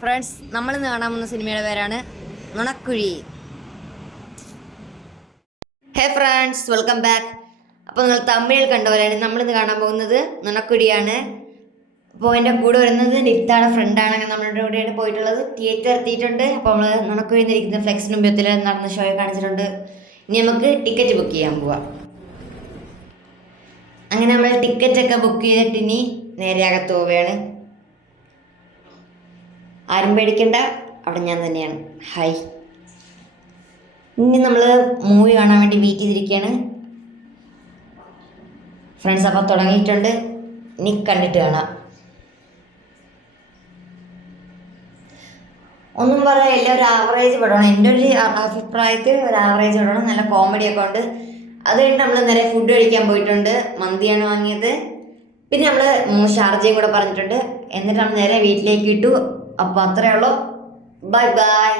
Friends, നമ്മളിന്ന് കാണാൻ പോകുന്ന സിനിമയുടെ പേരാണ് Nunakkuzhi. Hey friends, welcome back. അപ്പോൾ നിങ്ങൾ തമിഴിൽ കണ്ടവരാണ്. നമ്മളിന്ന് കാണാൻ പോകുന്നത് നുണക്കുഴിയാണ്. അപ്പോൾ എൻ്റെ കൂടെ വരുന്നത് നിത്താണ്, ഫ്രണ്ടാണ്. അങ്ങനെ നമ്മളുടെ കൂടെയാണ് പോയിട്ടുള്ളത്. തിയേറ്റർ എത്തിയിട്ടുണ്ട്. അപ്പോൾ നമ്മൾ നുണക്കുഴി എന്നിരിക്കുന്ന ഫ്ലെക്സിന് മുമ്പത്തിൽ നടന്ന ഷോയെ കാണിച്ചിട്ടുണ്ട്. ഇനി നമുക്ക് ടിക്കറ്റ് ബുക്ക് ചെയ്യാൻ പോവാം. അങ്ങനെ നമ്മൾ ടിക്കറ്റൊക്കെ ബുക്ക് ചെയ്തിട്ട് ഇനി നേരെ അകത്ത് പോവുകയാണ്. ആരും പേടിക്കണ്ട, അവിടെ ഞാൻ തന്നെയാണ്. ഹായ്. ഇനി നമ്മൾ മൂവി കാണാൻ വേണ്ടി വെയിറ്റ് ചെയ്തിരിക്കുകയാണ് ഫ്രണ്ട്സ്. അപ്പോൾ തുടങ്ങിയിട്ടുണ്ട്, ഇനി കണ്ടിട്ട് കാണാം. ഒന്നും പറയാം, എല്ലാം ഒരു ആവറേജ് പടമാണ്. എൻ്റെ ഒരു അഭിപ്രായത്തിൽ ഒരു ആവറേജ് പടമാണ്. നല്ല കോമഡിയൊക്കെ ഉണ്ട്. അത് കഴിഞ്ഞിട്ട് നമ്മൾ നേരെ ഫുഡ് കഴിക്കാൻ പോയിട്ടുണ്ട്. മന്തിയാണ് വാങ്ങിയത്. പിന്നെ നമ്മൾ ഷാർജയും കൂടെ പറഞ്ഞിട്ടുണ്ട്. എന്നിട്ടാണ് നേരെ വീട്ടിലേക്ക് ഇട്ടു. അപ്പോൾ അത്രയേ ഉള്ളൂ. Bye bye.